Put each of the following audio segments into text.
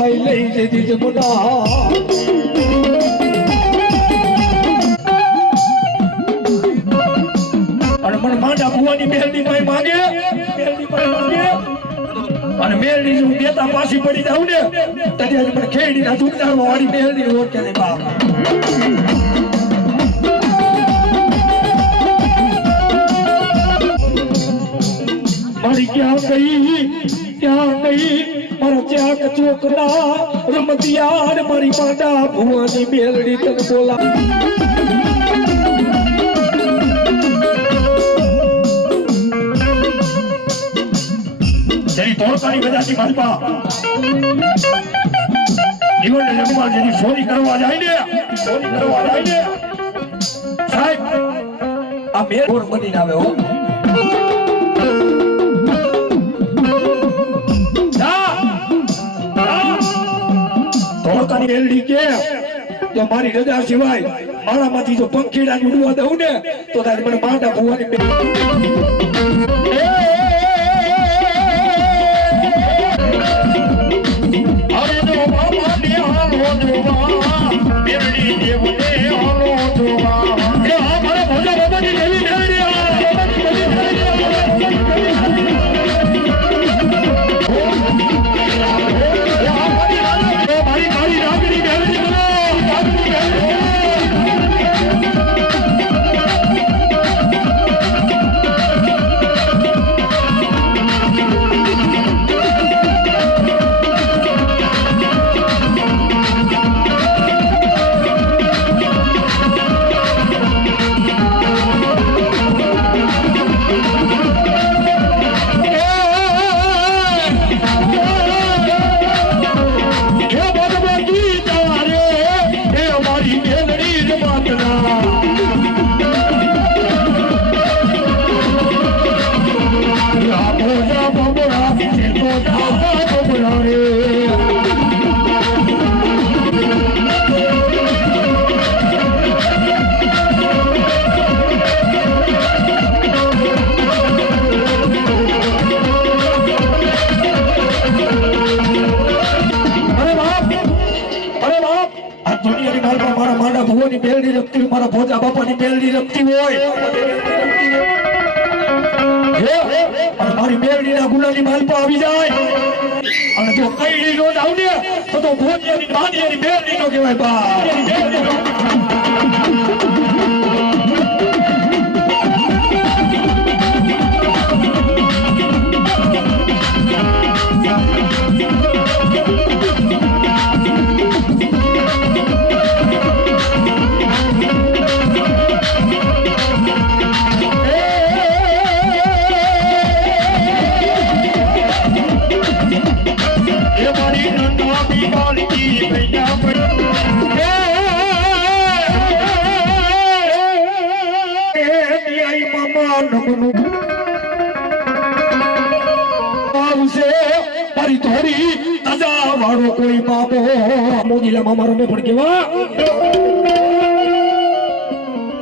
ભાઈ લઈ જતી જમુના અને મને માંડા ભુવાની મેલડી ભાઈ માંગે અને મેલડી હું દેતા પાછી પડી જાઉં ને ત્યારે મને ખેડી ના દુકાનમાં વાળી મેલડી ઓળખે ને બાપ મારી ક્યાં ગઈ મારા ચાક ચોકડા રમતિયાર મારી માંડા ભુવાની મેલડી તને બોલા જેની તોડતાની બધાથી માલપા જીવનને જગમાં જેની ચોરી કરવા જાય ને સાહેબ આ મેલ બનીને આવે હો મેલડી કે તો મારી રજા સિવાય મારામાંથી જો પંખીડા ઉડવા દઉં ને તો તારે મને માંડા ભુવાની ભુવાની મેલડી રમતી મારા ભોજા બાપાની મેલડી રમતી હોય અને મારી મેલડી ના ગુલાની માલપા આવી જાય અને જો કઈ નો જાવ ને તો ભોજિયાની નાની મેલડી નો કહેવાય બા કોઈ બાબો મોદીલા મામારો ને પણ કેવા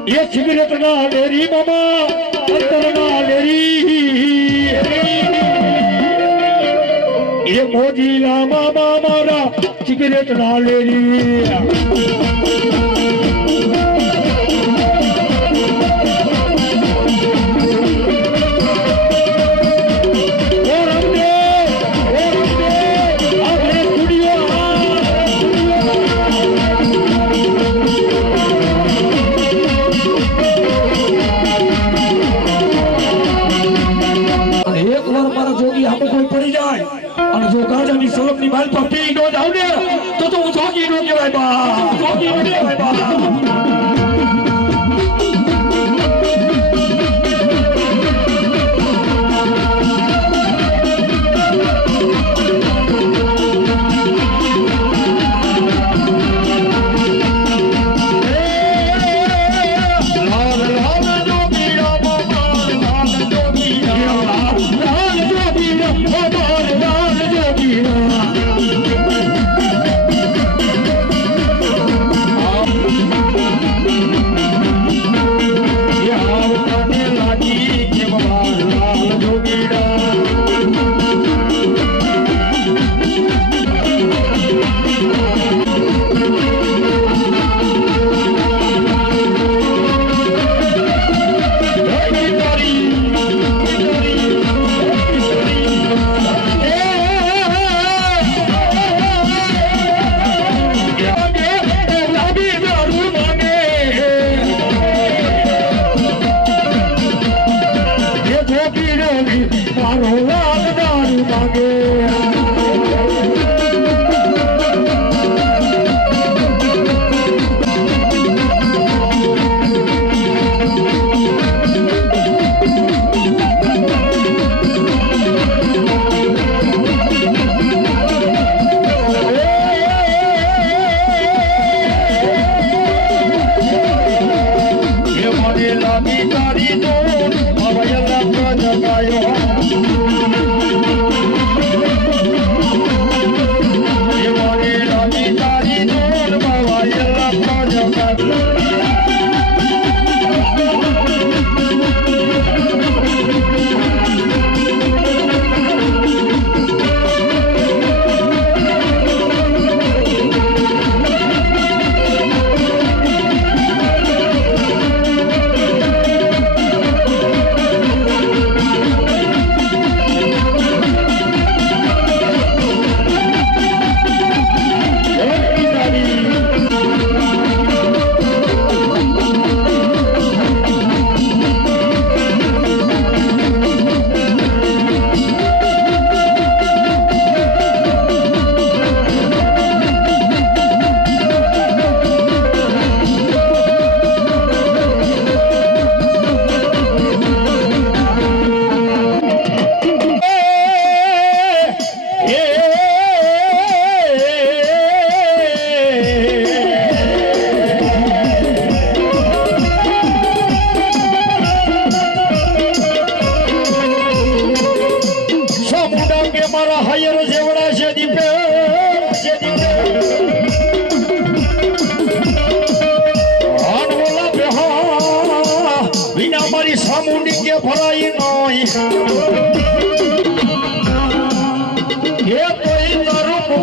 એ સિગરેટ ના લેરી મામા અંતર ના લેરી એ મોદીલા મામા મારા સિગરેટ ના લેરી ગાજાની સલમની માલ પર પી નો જાવ ને તો હું જોગી નો કહેવાય બા જોગી નો કહેવાય બા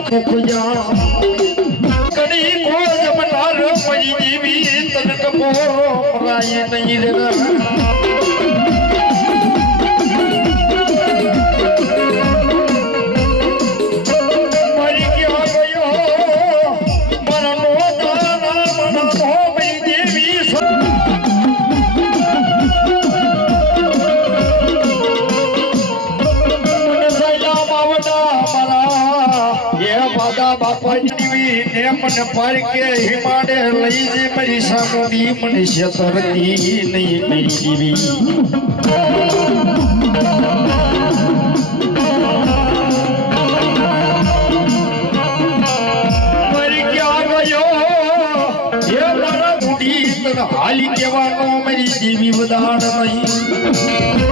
ખુજા કડી મોજ મનાર મરી દેવી તન કપો પરાય નહીં રે મને પારકે હિમાડે લઈ જે મારી સામુડી મને શેતરતી નહીં કરી દીવી મારી ક્યાં ગયો એ મારા બુડી તને હાલી કહેવાનો મારી દેવી વધાર નહીં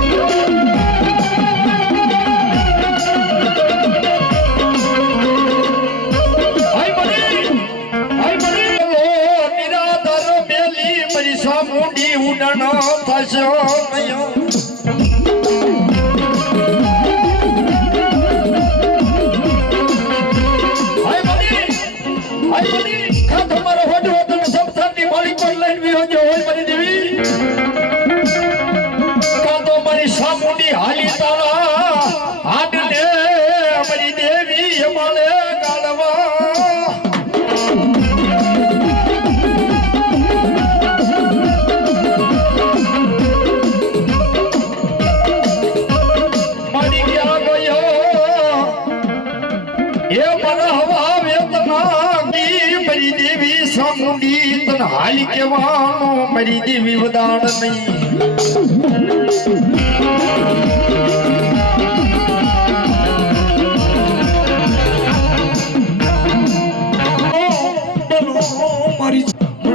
સામુડી ઉડનો થશો નયો હાય બની ખા તમારો હોડો તો સબસાની માલિક પર લઈને વિહોજો હોય બની દેવી કા તો મારી સામુડી હાલી તારા હાથ લે મારી દેવી યમાલે ગાળવા હાલી કેવાનો મારી દેવી વદાણ નહીં મારી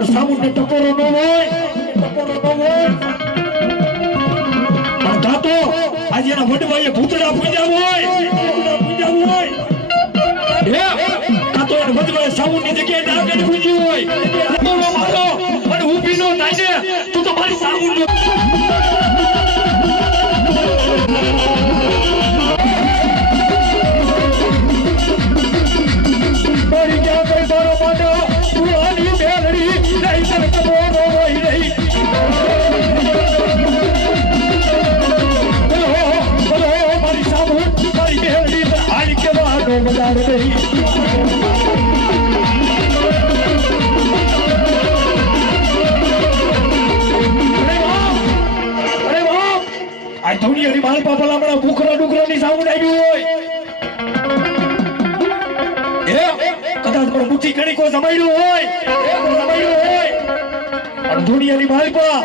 સામુને ટકોરો ન હોય તો આજે એના વડવાઈએ ભૂતડા પૂજા હોય તો વડવાએ સામુની જગ્યાએ નાગણ પૂજ્યું હોય અને ઊભી નો થાય ને તું તો મારી સામું મારી ક્યાં કઈ તારો માનો તું આની બેલડી નહીં તને કબો નો હોય નહીં બોલો મારી સામું મારી બેલડી હાલ કેવાનો બજાર નહીં આ ધોનીની માલ પાપલા હમણાં ભૂખરા ડુકરાની સાઉન્ડ આવ્યું હોય કદાચ પણ મુઠ્ઠી ઘણી કોઈ સમાડ્યું હોય અને ધોનીની માલ પા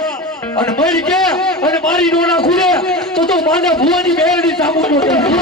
અને મરી કે અને મારી નો ના ખુલે તો માના ભુવાની બેરડી સાઉન્ડ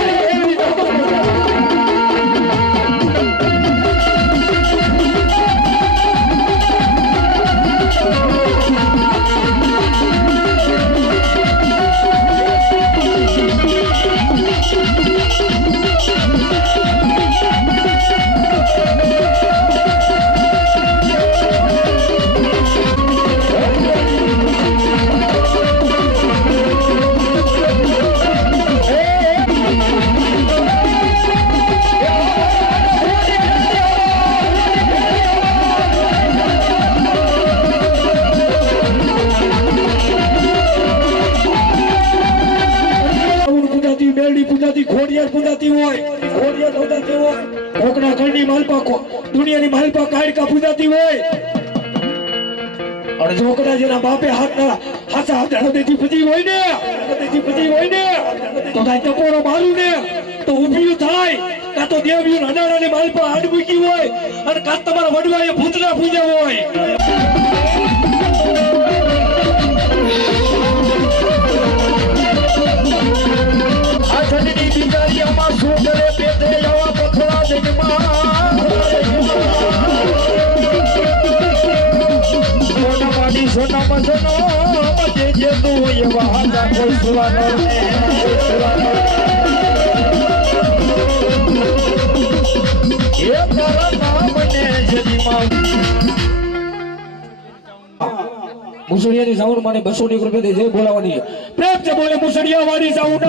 પૂજાતી હોય કોકના ઘરની માલપા દુનિયાની માલપા કાઢકા પૂજાતી હોય અને જો કદાચ એના બાપે હાથા હૃદયથી પૂજી હોય ને તો કાંઈ ટપોરો મારું ને તો ઊભી થાય કાં તો દેવ્યું અનાળાની માલપા હાડ મૂકી હોય અને કાં તમારા વડવાએ ભૂતના પૂજા હોય શું કરે પેટે આવા પથરા જગમાં સોના મસનો મજે જે તું એવા હાજા કોઈ સુવાનો એ તારા નામને જદીમાં મુસળિયાની સાઉન્ડ મને 200 રૂપિયા દે જે બોલાવાની પ્રેમ છે બોલે મુસળિયા વાળી સાઉન્ડ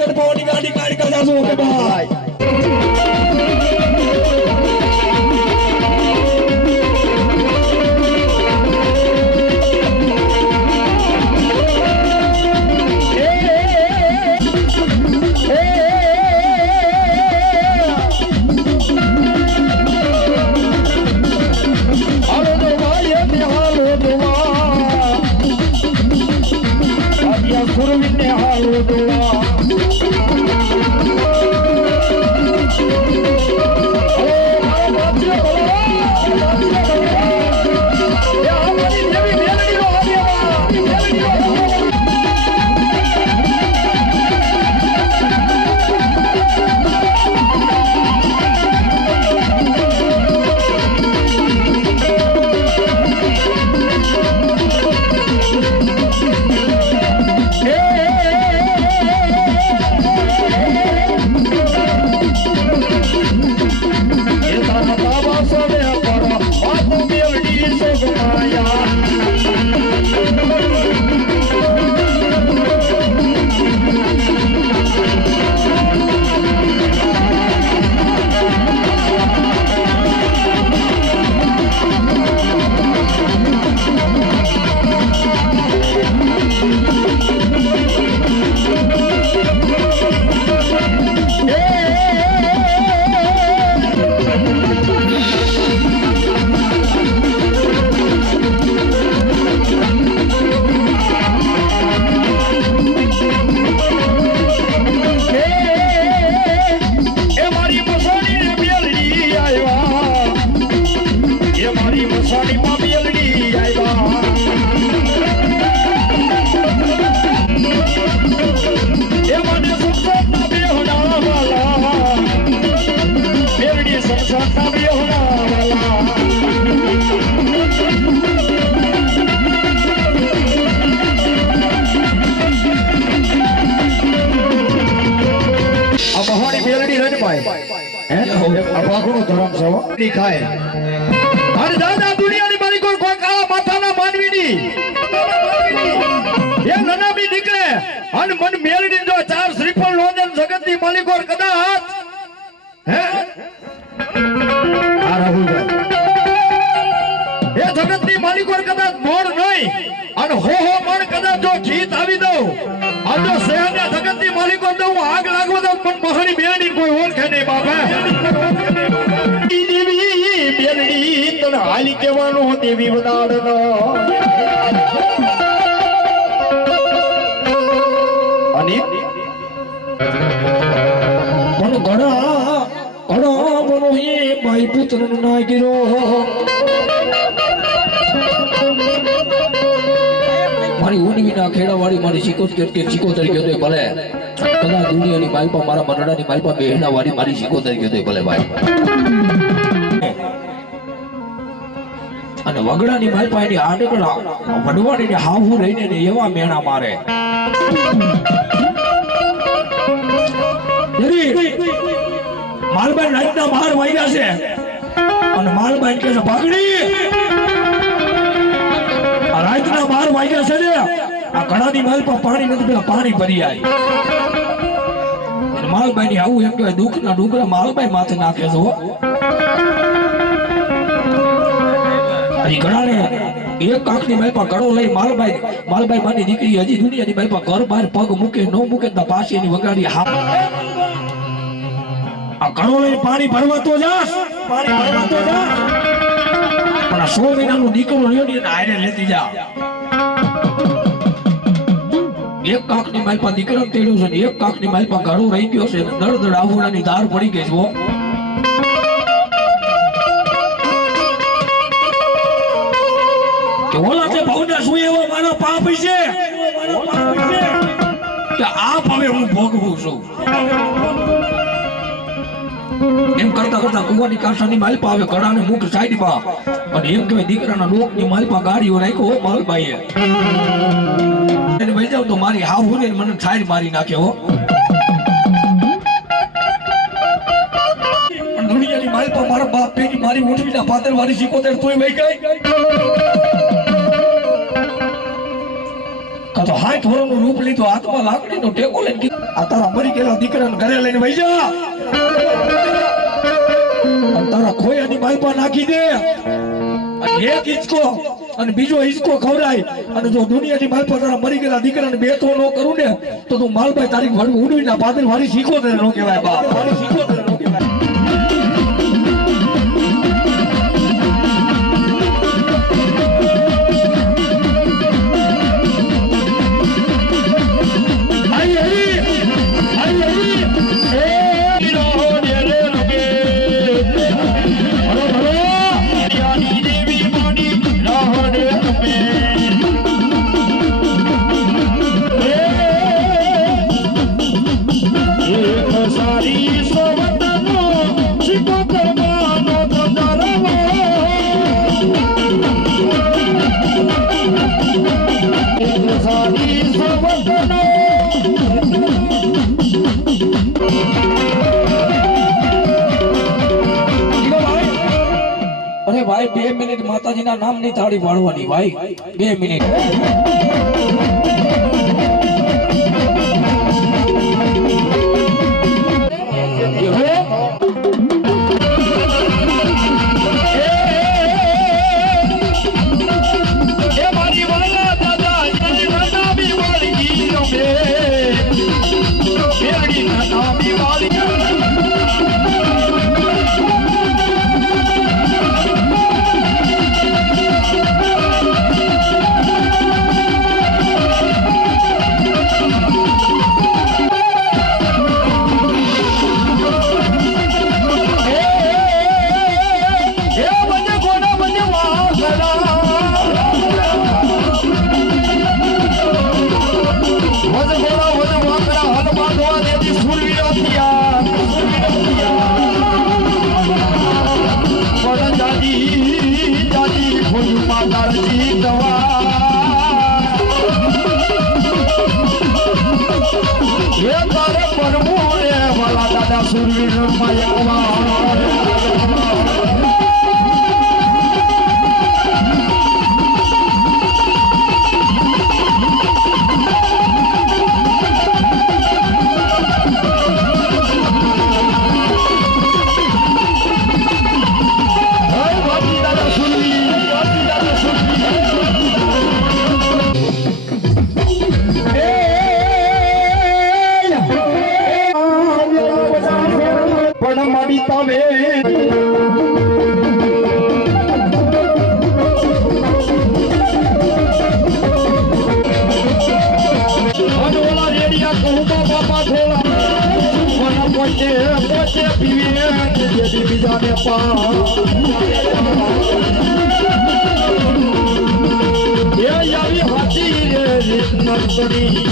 ગણપવાની ગાડી કાઢી કાઢા છો કે ભાઈ સસા બેહડાવાલા આ મહાની મેલડી રન ભાઈ હે આ ભાગનો ધરમ છે હો ખાય અને દાદા દુનિયાની મારી કોઈ કાળા માથાના માનવીની એ નનામી નીકળે અને મન મેલડી જો ચાર શ્રીફળ લોજન જગતની માલિકો કદાચ હે આ રાહુલભાઈ એ જગતની માલિકો કદાચ મોર નહીં અને હો મન કદાચ જો જીત આવી દઉં આ જો શહેરના જગતની માલિકો દઉં આગ લાગવા દઉં પણ મહાની મેલડી કોઈ ઓળખે નહીં બાપા દેવી મેલડી તને હાલી કહેવાનો દેવી વદાડનો અને પણ ઘણા બનો એ ભાઈ પુત્ર ના ગીરો મારી ઊંડી ના ખેડાવાળી મારી સિકોતેર ગયો તો ભલે કદાચ દુનિયાની માલપા મારા મરડાની માલપા બેહડા વાળી મારી સિકોતેર ગયો તો ભલે ભાઈ અને વગડાની માલપા એની આડકડા વડવાડીને હાવું રહીને ને એવા મેણા મારે માલબાઈ રાતના 12 વાગ્યા છે અને માલબાઈ કે છે ભાગડી આ રાતના 12 વાગ્યા છે ને આ કડાની માલ પર પાણી નથી પેલા પાણી ભરી આવી માલબાઈ ની આવું એમ કહેવાય દુઃખના ડુંગરા માલબાઈ માથે નાખે છે ઘડાને એક કાંકની માલ પર ગળો લઈ માલબાઈ માની દીકરી હજી દુનિયાની માલ પર ઘર બહાર પગ મૂકે ન મૂકે તો પાછી એની વગાડી હા આ ગળો લઈ પાણી ભરવા તો જાસ પણ આ 100 મહિનાનું દીકરો રહ્યો ને આયરે લેતી જા એક કાંકની માલ પર દીકરો તેડ્યો છે ને એક કાંકની માલ પર ગળો રહી ગયો છે દળ આવુડાની ધાર પડી ગઈ છે કે ઓલા તે ભાવના શું એવો મારો પાપ છે કે આપ હવે હું ભોગવું છું એમ કરતા કરતા કુવાની કાંસાની માલપા આવે કડાને મુખ સાઈડમાં અને એમ કહેવાય દીકરાના લોકની માલપા ગાડીઓ નાખ્યો માલભાઈએ એને વહી જાવ તો મારી હાહુને મને સાઈડ મારી નાખ્યો દુનિયાની માલપા મારા બાપ પેની મારી ઉઠવીના પાદર વાળી સિકોતેર તોય વહી ગઈ તો હાથ વરોનું રૂપ લીધું હાથમાં લાકડીનો ટેકો લઈને આ તારા મરી ગયેલા દીકરાને ઘરે લઈને વહી જા તારા ખોયાની માલપા નાખી દે અને એક હિંચકો અને બીજો હિંચકો ખવડાય અને જો દુનિયાની માલપા તારા મરી ગયેલા દીકરાને બે તો ન કરું ને તો તું માલભાઈ તારી ઉડવીના પાદર વાળી સિકોતેર નો કહેવાય બાપ વાળી સિકોતેર નો કહેવાય અરે ભાઈ 2 મિનિટ માતાજીના નામની થાળી પાડવાની ભાઈ 2 મિનિટ ભલા દરજી દવા એ તારે પરમું રે ભલા દાદા સુરવીર પણ મારી તમે બાપા થોડા પોતે પોતે પીવે બીજાને આવી હાથી રે રીત નર્સરી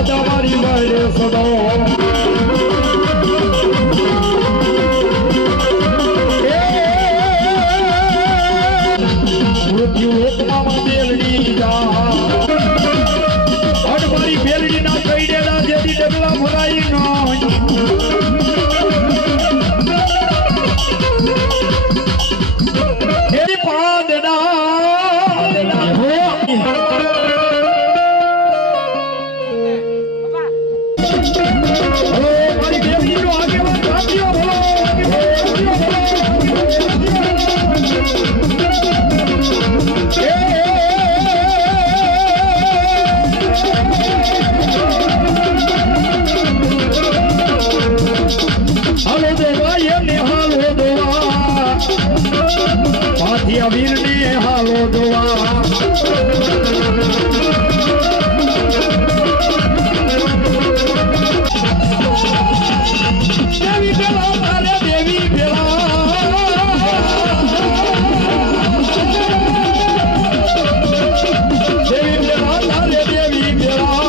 તમારી મળે સદો મૃત્યુ એકમાં બેલડી જા મારી બેલડી ના કહી દેલા જેથી ડગલા ભરાઈ ન પાંદડા વીર ને હાલો દોવા દેવી પેલા મારે દેવી પેલા દેવી પેલા મારે દેવી પેલા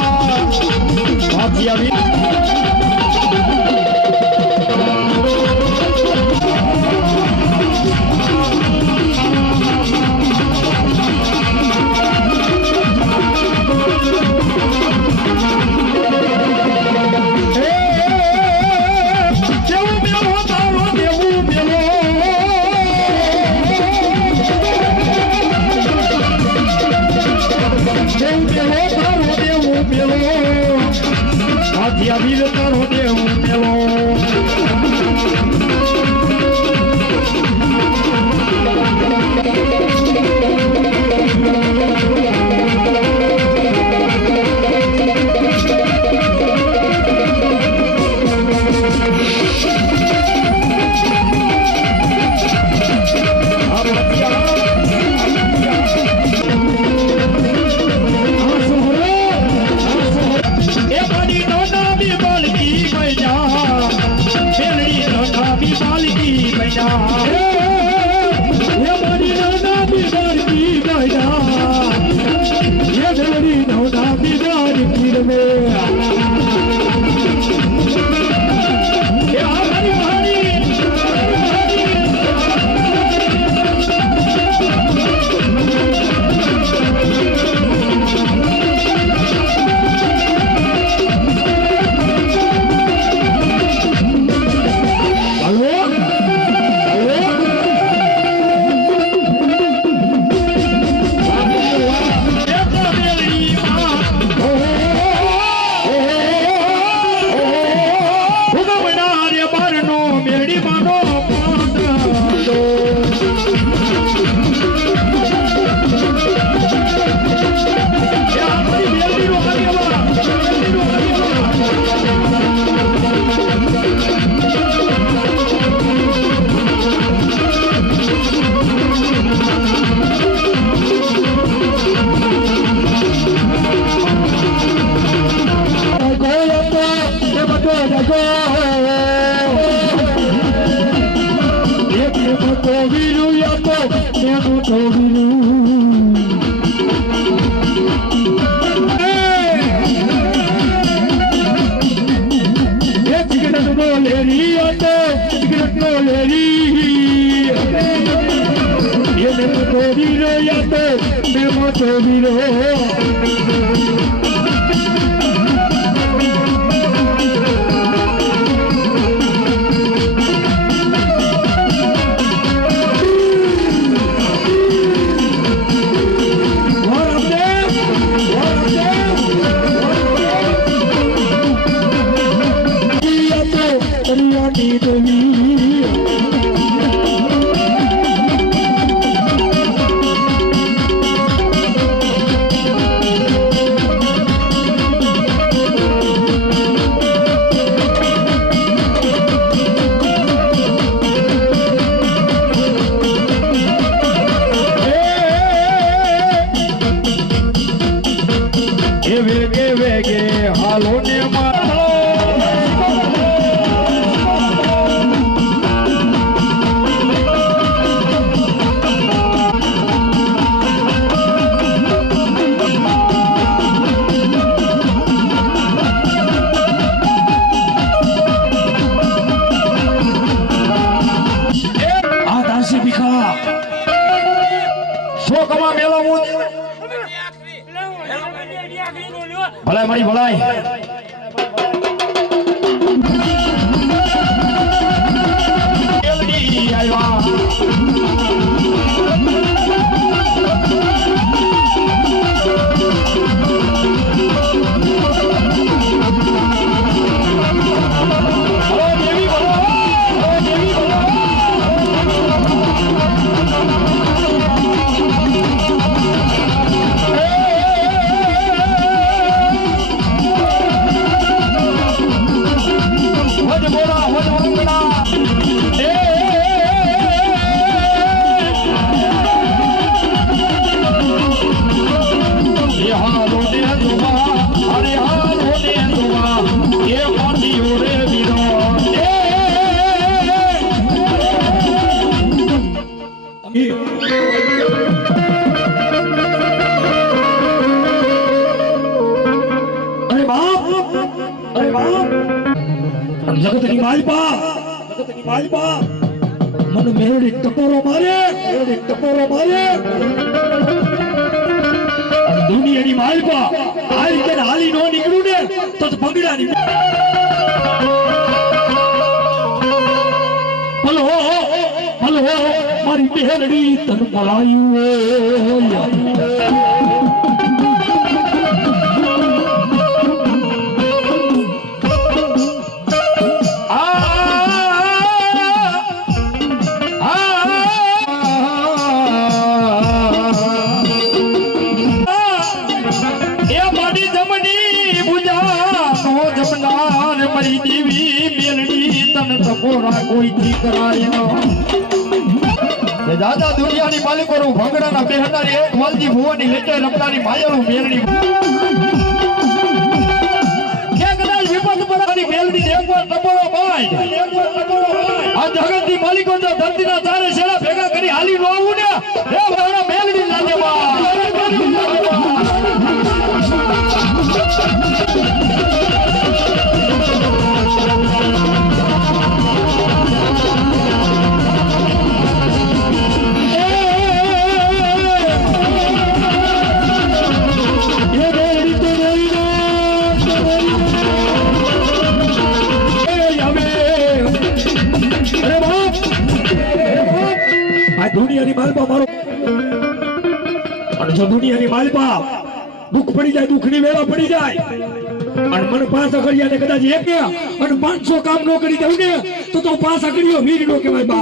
વીર તારો દેવું પેલો એ બની નો નામી બલકી સોનું થોડું સિગરેટ નો લેરી હતો સિગરેટ નો લેરી એને થોડી રહ્યા તો મેં થોડી રહ્યો વેગે વેગે હાલો ને મારો આ દાસી ભીખા શો કમા મેલા હું ભલાઈ મારી ભલાઈ જગતની માલપા મને મેરડી ટપોરો મારે દુનિયાની માલપા આ રીતે હાલી નો નીકળું ને તો પગડાની હલો મારી મેરડી તન બોલાયું દાદા દુનિયાની માલિકો નું ભંગડાના બેહનારી એક વાલજી ભુવાની લેટે રમનારી માયાનું મેલડી કે કદાચ વિપત પરાની મેલડી એકવાર ટપોરો ભાઈ આ જગતની માલિકો તો ધરતીના ચારે શેરા ભેગા કરી હાલી નો આવું ને એ વાળા મેલડી લાગે દુનિયાની માલપા મારો અને જો દુનિયાની માલપા દુઃખ પડી જાય દુઃખની વેળા પડી જાય અને મને પાછા કર્યા ને કદાચ એક અને 500 કામ નો કરી દઉં ને તો પાછા કર્યો વીર નો કહેવાય બા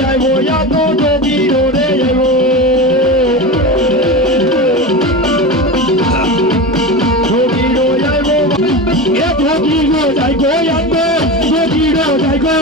આવ્યો યા તો જોગીરો રે આવ્યો જોગીરો આવ્યો એ જોગીરો જાય ગો યા તો જોગીરો જાય ગો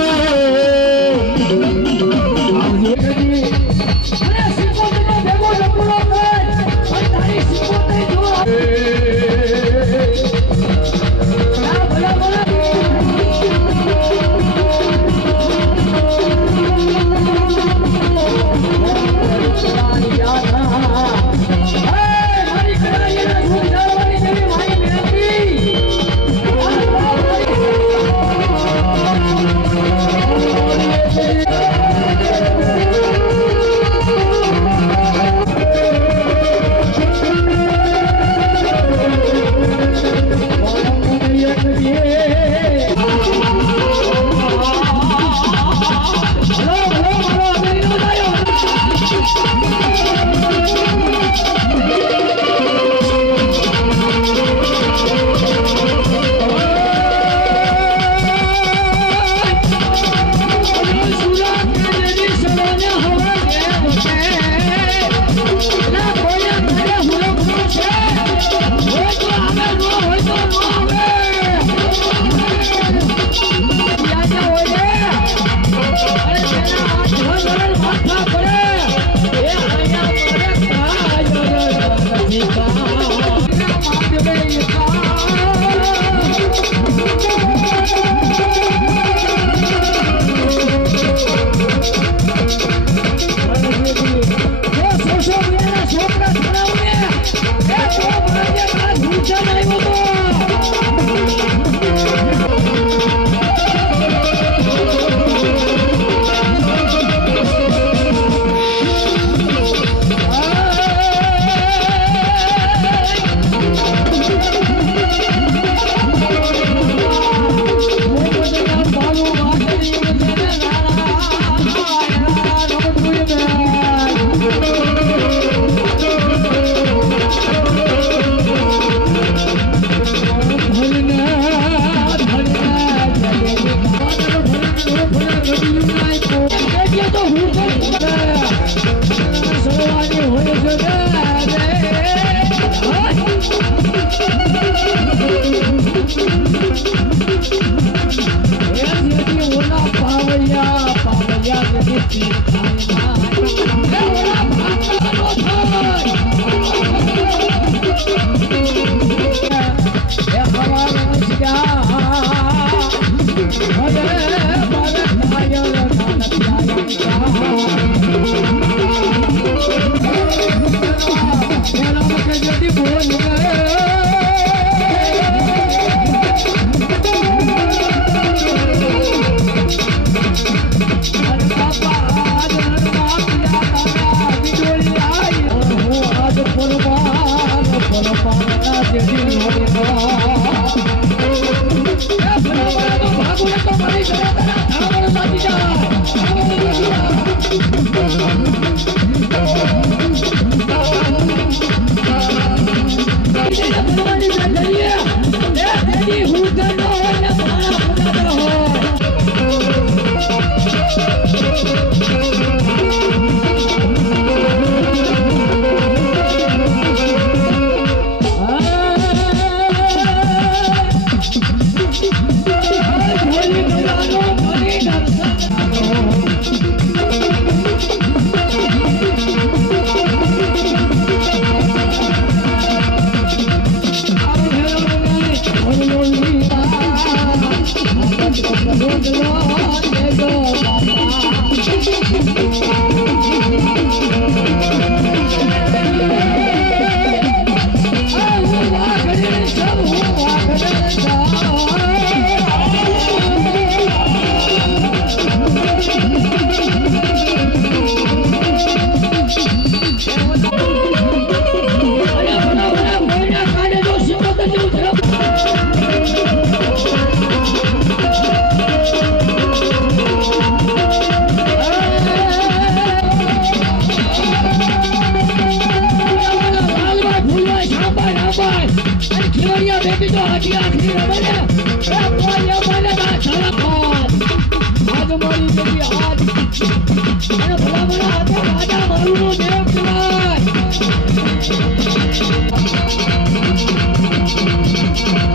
અને ભલા ભલા આ તો રાજા મારુનો દેવ કહેવાય.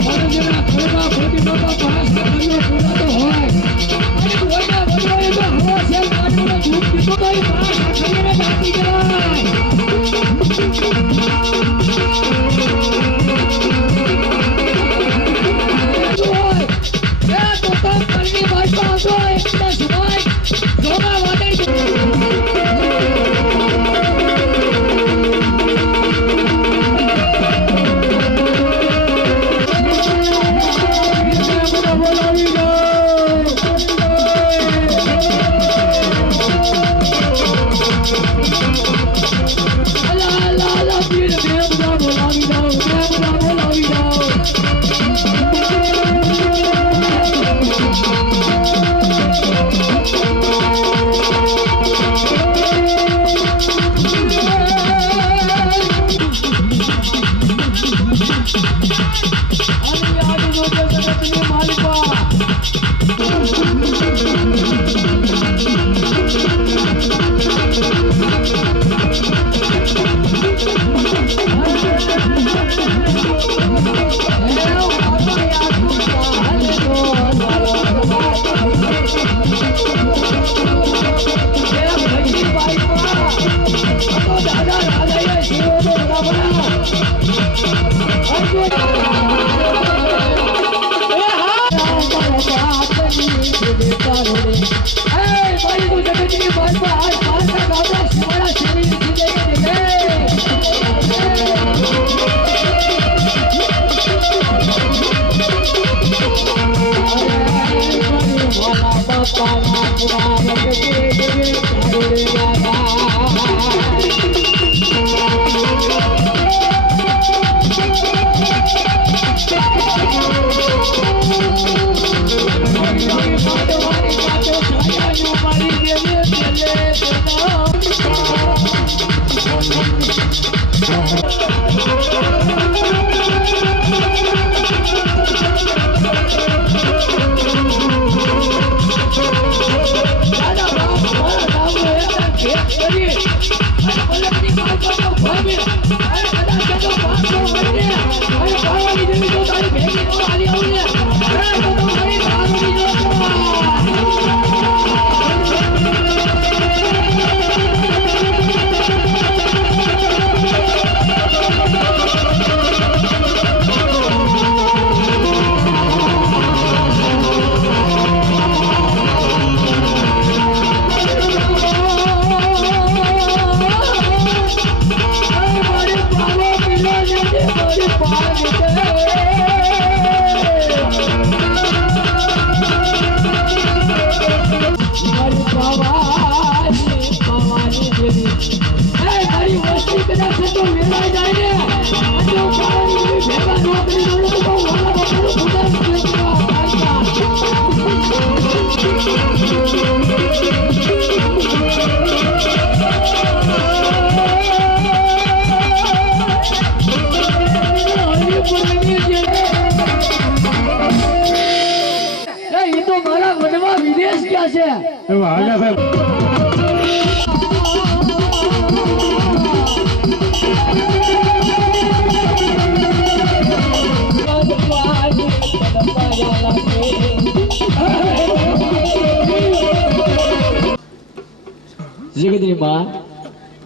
મારુંજીના ઘરમાં ખોટી બાપા પાસ કર્યો પૂરાતો હોય અને કોઈના વડવાએ તો હવા છે કાઢવાનો ધૂપ દીધો તો એ પાસ આખરીને નાખી જવાય.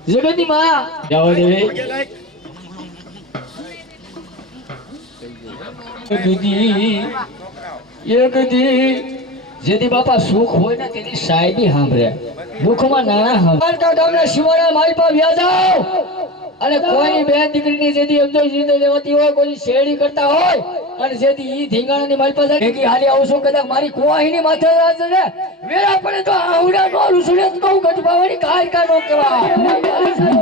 જગતની માં જાઓ દેવી જેથી બાપા સુખ હોય ને તેની સાહેબી સાંભળે દુઃખમાં નાણા સાંભળે ગામના શિવાના મારી પાસે વ્યા જાઓ અને કોઈની બેન દીકરીની જેથી એમ તો જીતે લેવાતી હોય કોઈ શેરડી કરતા હોય અને જેથી ઈ ધીંગાણાની મારી પાસે ભેગી હાલી આવશો કદાચ મારી કોઈની માથે રાજ છે વેરા પડે તો આવડા નો રૂસડે તો કહું ગજબાવાની કાય કા નો કહેવાય